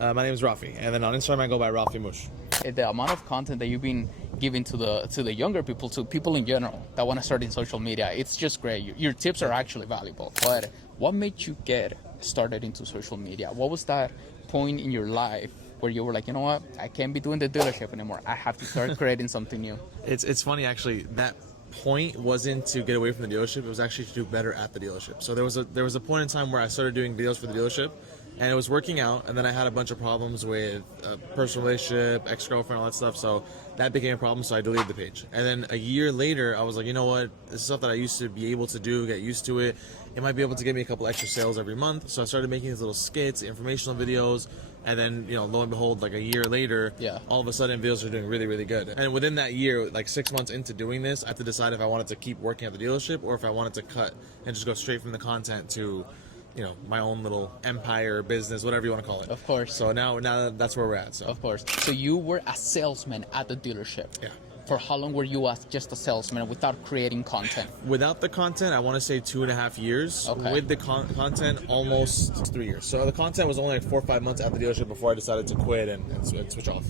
My name is Rafi, and then on Instagram I go by Rafi Mush. The amount of content that you've been giving to the younger people, to people in general that want to start in social media, it's just great. Your tips are actually valuable. But what made you get started into social media? What was that point in your life where you were like, you know what, I can't be doing the dealership anymore. I have to start creating something new. It's funny actually. That point wasn't to get away from the dealership. It was actually to do better at the dealership. So there was a point in time where I started doing videos for the dealership, and it was working out. And then I had a bunch of problems with a personal relationship, ex-girlfriend, all that stuff. So that became a problem. So I deleted the page. And then a year later, I was like, you know what? This is stuff that I used to be able to do, get used to it. It might be able to give me a couple extra sales every month. So I started making these little skits, informational videos. And then, you know, lo and behold, like a year later, all of a sudden videos are doing really, really good. And within that year, like 6 months into doing this, I had to decide if I wanted to keep working at the dealership or if I wanted to cut and just go straight from the content to, you know, my own little empire, business, whatever you want to call it. Of course. So now that's where we're at. So. Of course. So you were a salesman at the dealership. Yeah. For how long were you as just a salesman without creating content? Without the content, I want to say 2.5 years. Okay. With the content, almost 3 years. So the content was only like 4 or 5 months at the dealership before I decided to quit and switch off.